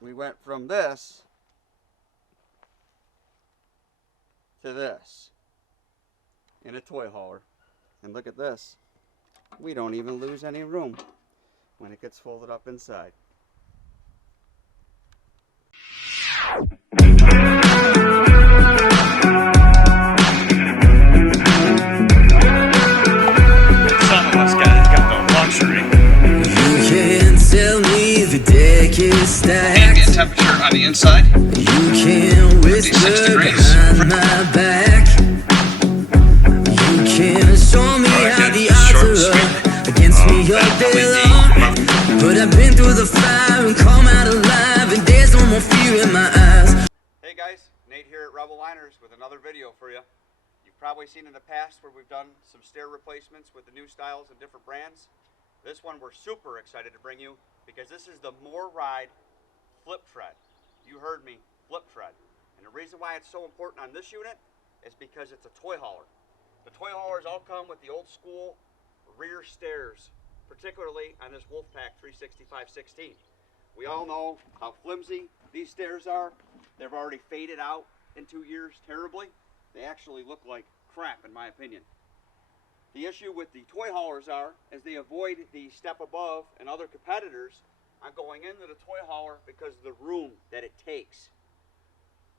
we went from this to this in a toy hauler. And look at this. We don't even lose any room when it gets folded up inside. Some of us got the luxury. You can't tell me the deck is stacked. Ambient temperature on the inside. You can't 56 whisper degrees. behind my back. You can't show me how the odds are up against me all day long. But I've been through the fire and come out alive, and there's no more fear in my eyes. Hey guys, Nate here at Rebel Liners with another video for you. You've probably seen in the past where we've done some stair replacements with the new styles and different brands. This one we're super excited to bring you because this is the MORryde FlipTread. You heard me, FlipTread. And the reason why it's so important on this unit is because it's a toy hauler. The toy haulers all come with the old school rear stairs, particularly on this Wolfpack 365/16. We all know how flimsy these stairs are. They've already faded out in 2 years terribly. They actually look like crap in my opinion. The issue with the toy haulers is they avoid the StepAbove and other competitors on going into the toy hauler because of the room that it takes.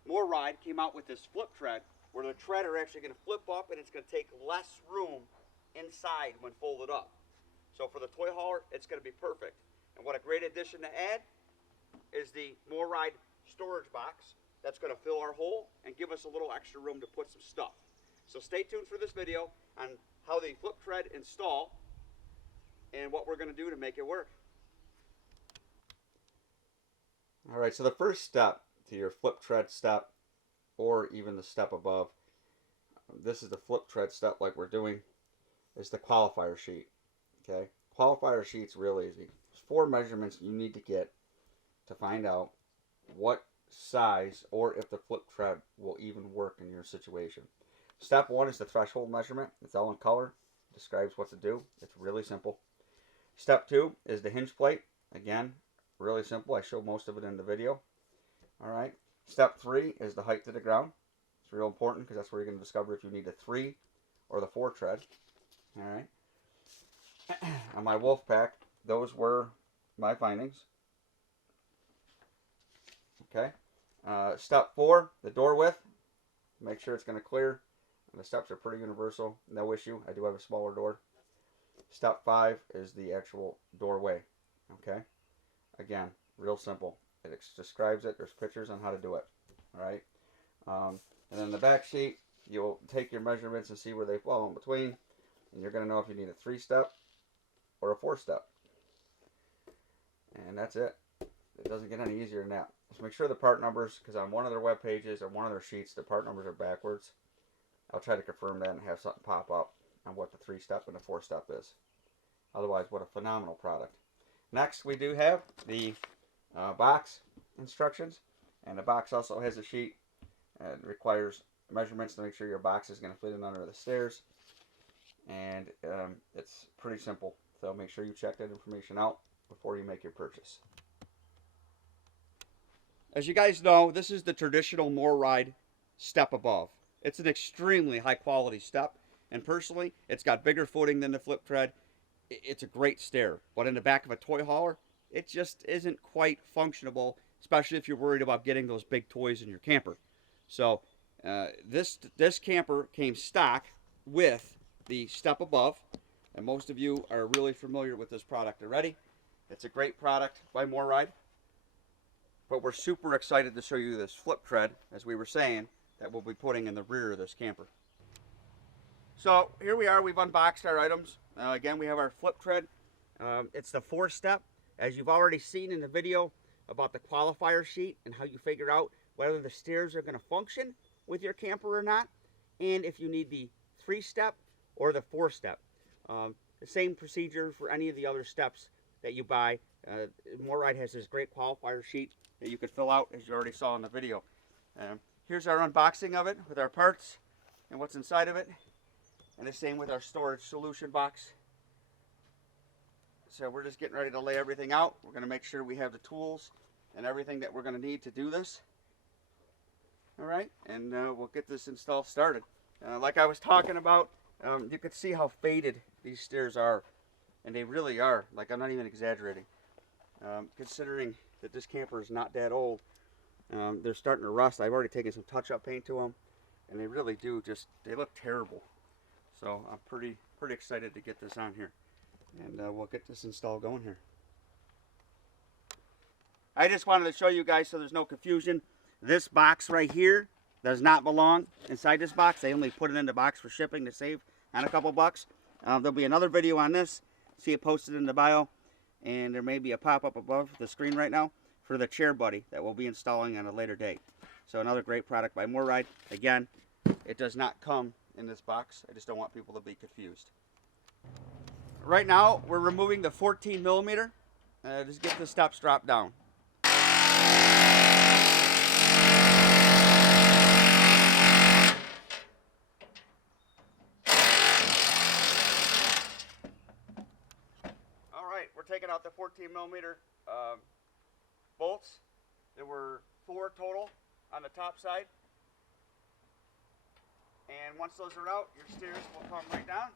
MORryde came out with this FlipTread where the tread are actually going to flip up and it's going to take less room inside when folded up. So for the toy hauler, it's going to be perfect. And what a great addition to add is the MORryde storage box that's going to fill our hole and give us a little extra room to put some stuff. So stay tuned for this video on how the FlipTread install and what we're going to do to make it work. Alright, so the first step to your FlipTread step, or even the StepAbove, this is the FlipTread step like we're doing, is the qualifier sheet. Okay, qualifier sheet's real easy. There's 4 measurements you need to get to find out what size or if the FlipTread will even work in your situation. Step 1 is the threshold measurement. It's all in color, describes what to do. It's really simple. Step 2 is the hinge plate. Again, really simple. I showed most of it in the video. Alright. Step 3 is the height to the ground. It's real important because that's where you're going to discover if you need a 3 or the 4 tread. Alright. On my Wolfpack, those were my findings. Okay. Step 4, the door width. Make sure it's going to clear. And the steps are pretty universal. No issue. I do have a smaller door. Step 5 is the actual doorway. Okay. Again, real simple. It describes it. There's pictures on how to do it. Alright. And then the back sheet, you'll take your measurements and see where they fall in between. And you're going to know if you need a 3-step or a 4-step. And that's it. It doesn't get any easier than that. Just make sure the part numbers, because on one of their web pages or one of their sheets, the part numbers are backwards. I'll try to confirm that and have something pop up on what the 3-step and the 4-step is. Otherwise, what a phenomenal product. Next, we do have the box instructions. And the box also has a sheet. It requires measurements to make sure your box is going to fit in under the stairs. And it's pretty simple. So make sure you check that information out before you make your purchase. As you guys know, this is the traditional MORryde StepAbove. It's an extremely high quality step, and personally, it's got bigger footing than the FlipTread. It's a great stair, but in the back of a toy hauler, it just isn't quite functional, especially if you're worried about getting those big toys in your camper. So this camper came stock with the StepAbove, and most of you are really familiar with this product already. It's a great product by MORryde. But we're super excited to show you this FlipTread, as we were saying, that we'll be putting in the rear of this camper. So here we are, we've unboxed our items. Again, we have our FlipTread. It's the 4-step. As you've already seen in the video about the qualifier sheet and how you figure out whether the stairs are going to function with your camper or not, and if you need the 3-step or the 4-step. The same procedure for any of the other steps that you buy. MORryde has this great qualifier sheet that you could fill out, as you already saw in the video. Here's our unboxing of it with our parts and what's inside of it, and the same with our storage solution box. So we're just getting ready to lay everything out. We're going to make sure we have the tools and everything that we're going to need to do this. All right, and we'll get this install started. Like I was talking about, you could see how faded these stairs are, and they really are. Like, I'm not even exaggerating. Considering that this camper is not that old, they're starting to rust. I've already taken some touch-up paint to them, and they really do they look terrible. So I'm pretty excited to get this on here, and we'll get this install going here. I just wanted to show you guys so there's no confusion. This box right here does not belong inside this box. They only put it in the box for shipping to save on a couple bucks. There'll be another video on this. See it posted in the bio, and there may be a pop-up above the screen right now for the chair buddy that we'll be installing on a later date. So another great product by MORryde. Again, it does not come in this box. I just don't want people to be confused. Right now, we're removing the 14 millimeter. Just get the steps dropped down. Taking out the 14 millimeter bolts. There were 4 total on the top side. And once those are out, your stairs will come right down.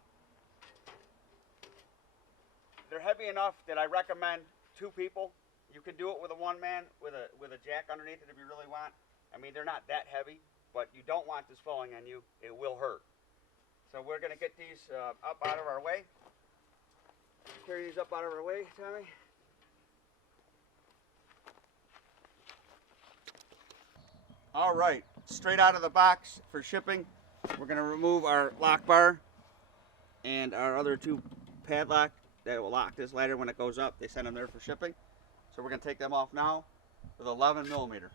They're heavy enough that I recommend 2 people. You can do it with a one-man with a jack underneath it if you really want. I mean, they're not that heavy, but you don't want this falling on you. It will hurt. So we're going to get these up out of our way. Carry these up out of our way, Tommy. All right, straight out of the box for shipping, we're going to remove our lock bar and our other 2 padlock that will lock this ladder when it goes up. They send them there for shipping. So we're going to take them off now with 11 millimeter.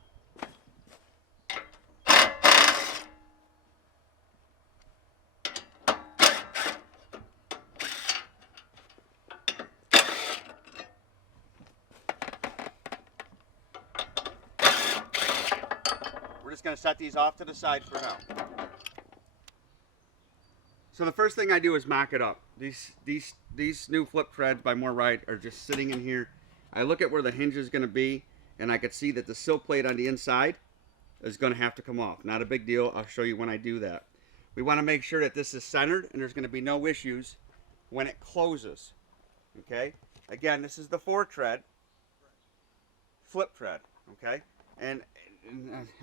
We're just going to set these off to the side for now. So the first thing I do is mock it up. These new FlipTreads by MORryde are just sitting in here. I look at where the hinge is going to be, and I could see that the sill plate on the inside is going to have to come off. Not a big deal. I'll show you when I do that. We want to make sure that this is centered and there's going to be no issues when it closes. Okay? Again, this is the 4-tread FlipTread. Okay? And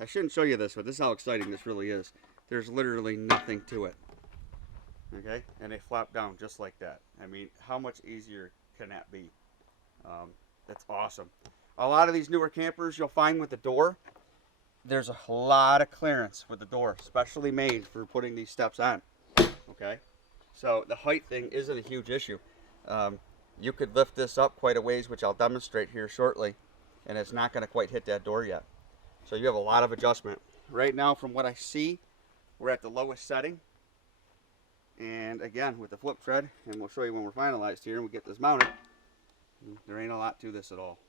I shouldn't show you this, but this is how exciting this really is. There's literally nothing to it. Okay? And they flop down just like that. I mean, how much easier can that be? That's awesome. A lot of these newer campers you'll find with the door, there's a lot of clearance with the door, specially made for putting these steps on. Okay? So the height thing isn't a huge issue. You could lift this up quite a ways, which I'll demonstrate here shortly, and it's not going to quite hit that door yet. So you have a lot of adjustment. Right now, from what I see, we're at the lowest setting. And again, with the FlipTread, and we'll show you when we're finalized here and we get this mounted, there ain't a lot to this at all.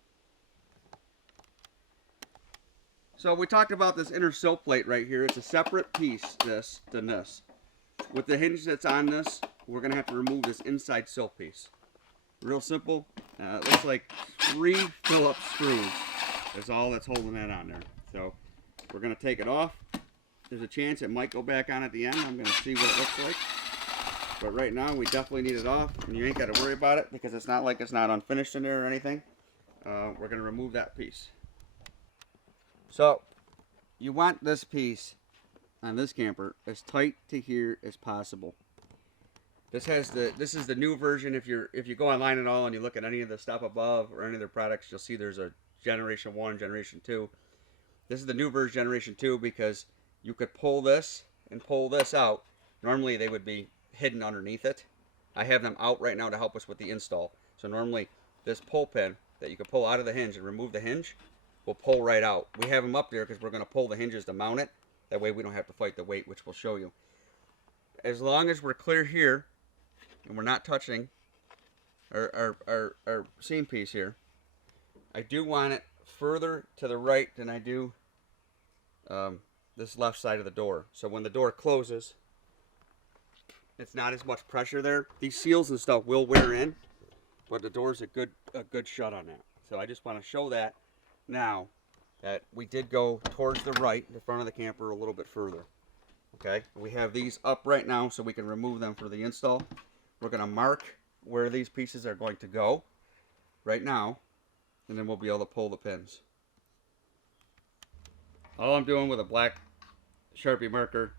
So we talked about this inner sill plate right here. It's a separate piece than this. With the hinge that's on this, we're going to have to remove this inside sill piece. Real simple. It looks like 3 Phillips screws is all that's holding that on there. So we're going to take it off. There's a chance it might go back on at the end. I'm going to see what it looks like. But right now we definitely need it off, and you ain't got to worry about it because it's not like it's not unfinished in there or anything. We're going to remove that piece. So you want this piece on this camper as tight to here as possible. This is the new version. If you go online at all and you look at any of the StepAbove or any of their products, you'll see there's a Generation 1, Generation 2. This is the new version, Generation 2, because you could pull this and pull this out. Normally they would be hidden underneath it. I have them out right now to help us with the install. So normally this pull pin that you can pull out of the hinge and remove the hinge will pull right out. We have them up there because we're going to pull the hinges to mount it. That way we don't have to fight the weight, which we'll show you. As long as we're clear here and we're not touching our seam piece here, I do want it further to the right than I do this left side of the door. So when the door closes, it's not as much pressure there. These seals and stuff will wear in, but the door's a good shut on that. So I just want to show that now that we did go towards the right, the front of the camper, a little bit further. Okay, we have these up right now so we can remove them for the install. We're going to mark where these pieces are going to go right now, and then we'll be able to pull the pins. All I'm doing with a black Sharpie marker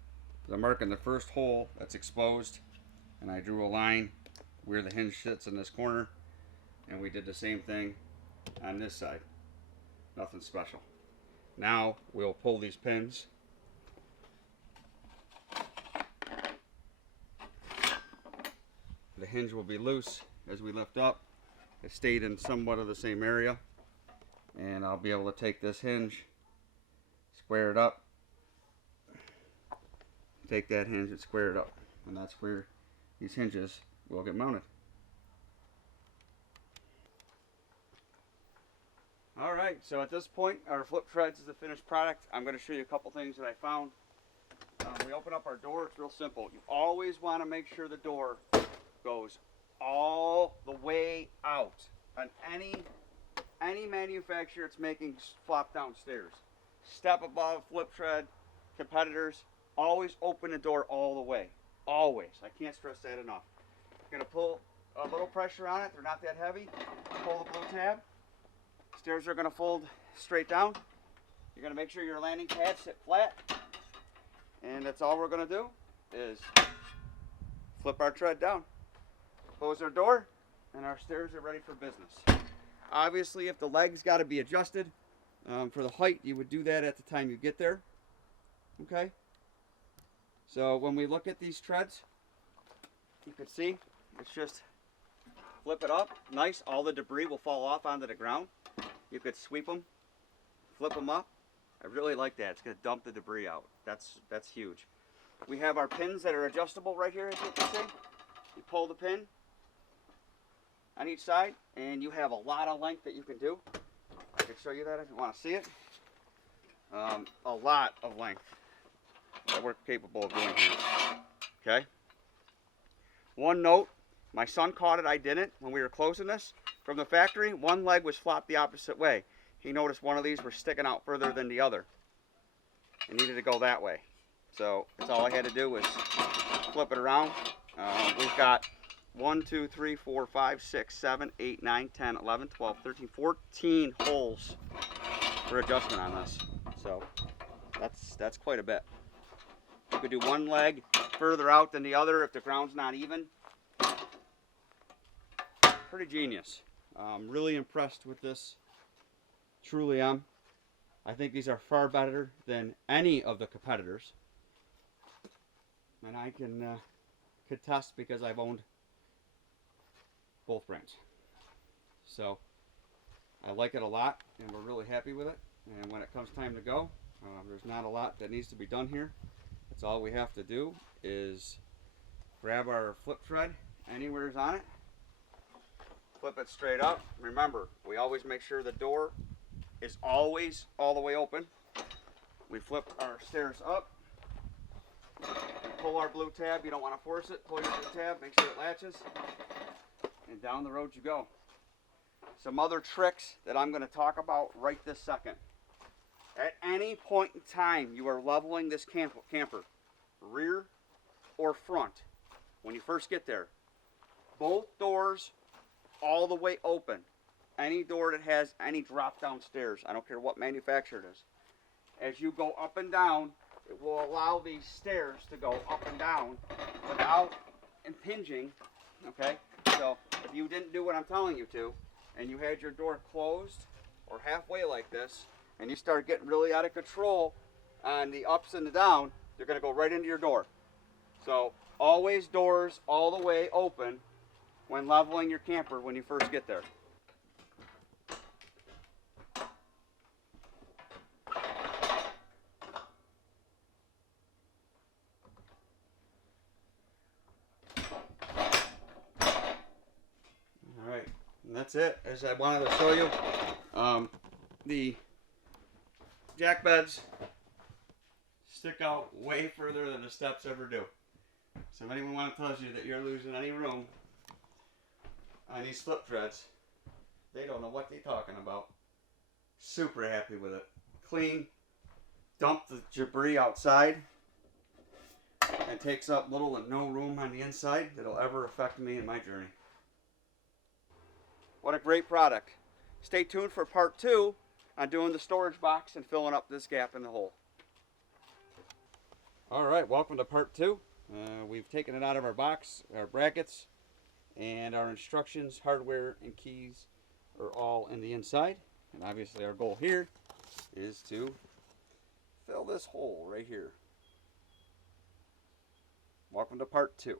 is I'm marking the first hole that's exposed, and I drew a line where the hinge sits in this corner, and we did the same thing on this side. Nothing special. Now we'll pull these pins. The hinge will be loose as we lift up. It stayed in somewhat of the same area, and I'll be able to take this hinge, square it up, take that hinge and square it up, and that's where these hinges will get mounted. Alright, so at this point our FlipTread is the finished product. I'm going to show you a couple things that I found. We open up our door, it's real simple. You always want to make sure the door goes all the way out. On any manufacturer it's making flop down stairs. StepAbove, FlipTread, competitors, always open the door all the way. Always. I can't stress that enough. You're going to pull a little pressure on it. They're not that heavy. Pull the blue tab. Stairs are going to fold straight down. You're going to make sure your landing pads sit flat. And that's all we're going to do is flip our tread down. Close our door, and our stairs are ready for business. Obviously, if the legs got to be adjusted for the height, you would do that at the time you get there. Okay? So when we look at these treads, you can see it's just flip it up. Nice. All the debris will fall off onto the ground. You could sweep them, flip them up. I really like that. It's going to dump the debris out. That's huge. We have our pins that are adjustable right here, as you can see. You pull the pin on each side, and you have a lot of length that you can do. I can show you that if you want to see it. A lot of length that we're capable of doing here. Okay? One note, my son caught it, I didn't. When we were closing this, from the factory, one leg was flopped the opposite way. He noticed one of these were sticking out further than the other. It needed to go that way. So that's all I had to do was flip it around. We've got 1, 2, 3, 4, 5, 6, 7, 8, 9, 10, 11, 12, 13, 14 holes for adjustment on this. So that's quite a bit. You could do one leg further out than the other if the ground's not even. Pretty genius. I'm really impressed with this. Truly am. I think these are far better than any of the competitors. And I can contest because I've owned both brands. So I like it a lot, and we're really happy with it. And when it comes time to go, there's not a lot that needs to be done here. That's all we have to do is grab our FlipTread anywhere's on it, flip it straight up. Remember, we always make sure the door is always all the way open. We flip our stairs up, pull our blue tab. You don't want to force it. Pull your blue tab, make sure it latches, and down the road you go. Some other tricks that I'm going to talk about right this second. At any point in time you are leveling this camper, rear or front, when you first get there, both doors all the way open. Any door that has any drop down stairs, I don't care what manufacturer it is. As you go up and down, it will allow these stairs to go up and down without impinging. Okay, so if you didn't do what I'm telling you to, and you had your door closed or halfway like this, and you start getting really out of control on the ups and the down, they're going to go right into your door. So always doors all the way open when leveling your camper when you first get there. Alright, and that's it. As I wanted to show you, the jack beds stick out way further than the steps ever do. So if anyone tells you that you're losing any room on these FlipTreads, they don't know what they're talking about. Super happy with it. Clean. Dump the debris outside. And takes up little and no room on the inside that'll ever affect me in my journey. What a great product. Stay tuned for part 2 on doing the storage box and filling up this gap in the hole. Alright, welcome to part 2. We've taken it out of our box, our brackets, and our instructions, hardware, and keys are all in the inside. And obviously our goal here is to fill this hole right here. Welcome to part 2.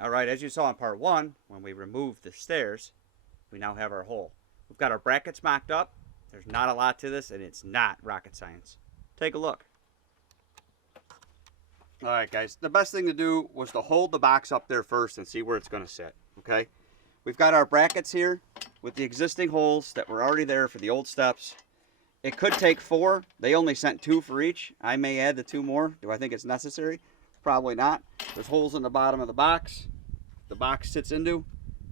Alright, as you saw in part 1, when we removed the stairs, we now have our hole. We've got our brackets mocked up. There's not a lot to this, and it's not rocket science. Take a look. Alright guys, the best thing to do was to hold the box up there first and see where it's going to sit, okay? We've got our brackets here with the existing holes that were already there for the old steps. It could take 4. They only sent 2 for each. I may add the 2 more. Do I think it's necessary? Probably not. There's holes in the bottom of the box sits into.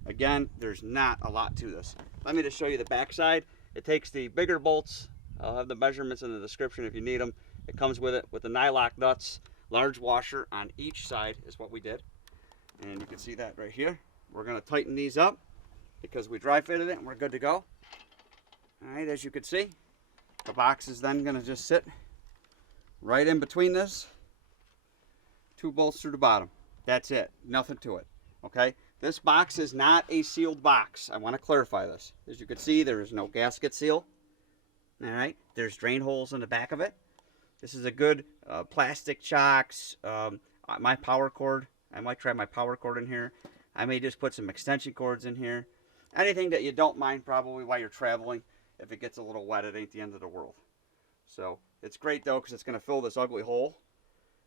Again, there's not a lot to this. Let me just show you the back side. It takes the bigger bolts. I'll have the measurements in the description if you need them. It comes with it with the nylock nuts. Large washer on each side is what we did. And you can see that right here. We're going to tighten these up because we dry fitted it and we're good to go. Alright, as you can see, the box is then going to just sit right in between this. 2 bolts through the bottom. That's it. Nothing to it. Okay? This box is not a sealed box. I want to clarify this. As you can see, there is no gasket seal. Alright? There's drain holes in the back of it. This is a good plastic chocks. My power cord. I might try my power cord in here. I may just put some extension cords in here. Anything that you don't mind probably while you're traveling. If it gets a little wet, it ain't the end of the world. So, it's great though because it's going to fill this ugly hole.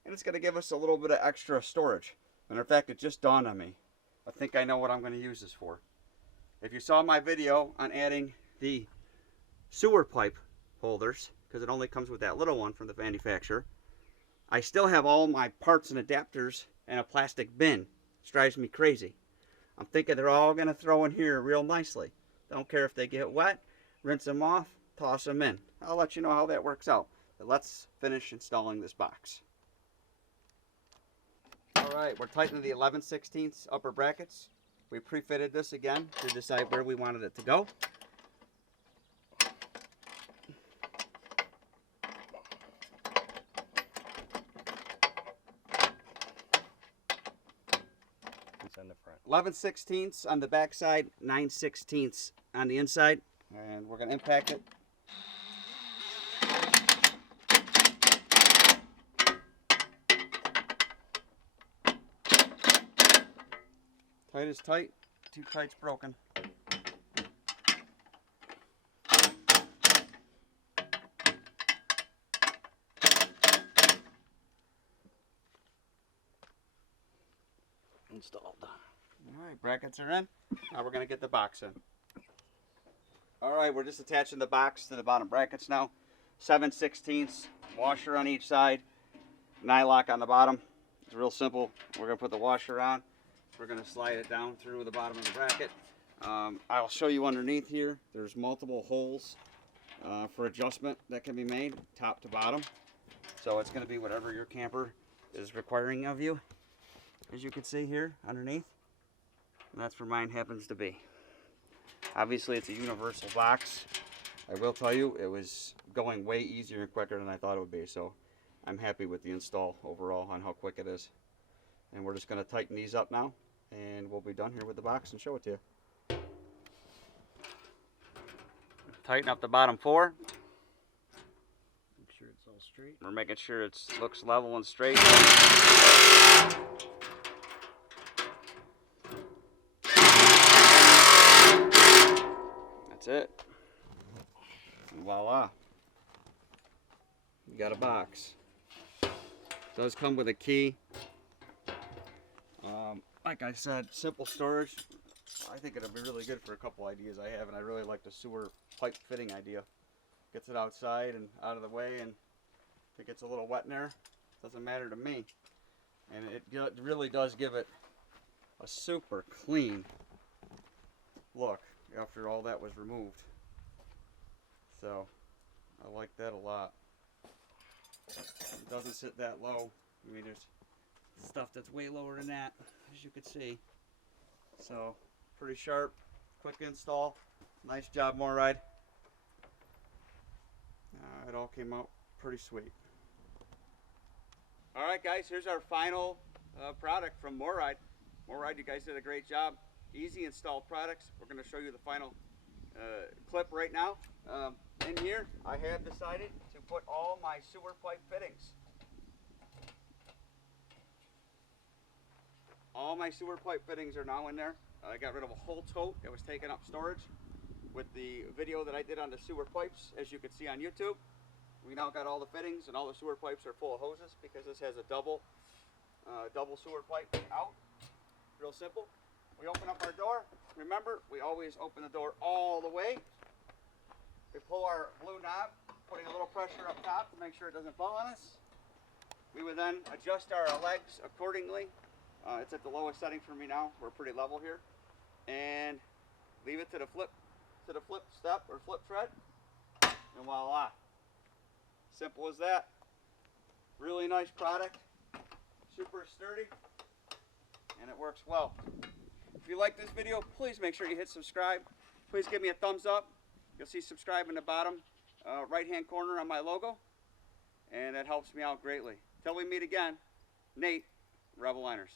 And it's going to give us a little bit of extra storage. Matter of fact, it just dawned on me. I think I know what I'm going to use this for. If you saw my video on adding the sewer pipe holders, because it only comes with that little one from the manufacturer, I still have all my parts and adapters in a plastic bin. It drives me crazy. I'm thinking they're all going to throw in here real nicely. Don't care if they get wet, rinse them off, toss them in. I'll let you know how that works out. But let's finish installing this box. Alright, we're tightening the 11/16 upper brackets. We pre-fitted this again to decide where we wanted it to go. It's on the front. 11/16 on the back side, 9/16 on the inside. And we're going to impact it. Tight is tight, too tight's broken. Installed. Alright, brackets are in. Now we're going to get the box in. Alright, we're just attaching the box to the bottom brackets now. 7/16 washer on each side, nylock on the bottom. It's real simple. We're going to put the washer on. We're going to slide it down through the bottom of the bracket. I'll show you underneath here. There's multiple holes for adjustment that can be made, top to bottom. So it's going to be whatever your camper is requiring of you. As you can see here underneath. And that's where mine happens to be. Obviously it's a universal box. I will tell you, it was going way easier and quicker than I thought it would be. So I'm happy with the install overall on how quick it is. And we're just going to tighten these up now. And we'll be done here with the box and show it to you. Tighten up the bottom 4. Make sure it's all straight. We're making sure it looks level and straight. That's it. And voila. You got a box. It does come with a key. Like I said, simple storage. I think it'll be really good for a couple ideas I have, and I really like the sewer pipe fitting idea. Gets it outside and out of the way, and if it gets a little wet in there, doesn't matter to me. And it really does give it a super clean look. after all that was removed. So I like that a lot. It doesn't sit that low. I mean, there's stuff that's way lower than that, as you can see. So pretty sharp, quick install. Nice job, MORryde. It all came out pretty sweet. All right, guys, here's our final product from MORryde. MORryde, you guys did a great job. Easy install products. We're going to show you the final clip right now. In here, I have decided to put all my sewer pipe fittings. All my sewer pipe fittings are now in there. I got rid of a whole tote that was taking up storage with the video that I did on the sewer pipes, as you can see on YouTube. We now got all the fittings, and all the sewer pipes are full of hoses because this has a double sewer pipe out. Real simple. We open up our door. Remember, we always open the door all the way. We pull our blue knob, putting a little pressure up top to make sure it doesn't fall on us. We would then adjust our legs accordingly. It's at the lowest setting for me now. We're pretty level here. And leave it to the flip step or FlipTread. And voila. Simple as that. Really nice product. Super sturdy. And it works well. If you like this video, please make sure you hit subscribe. Please give me a thumbs up. You'll see subscribe in the bottom right hand corner on my logo. And that helps me out greatly. Till we meet again, Nate, Rebel Liners.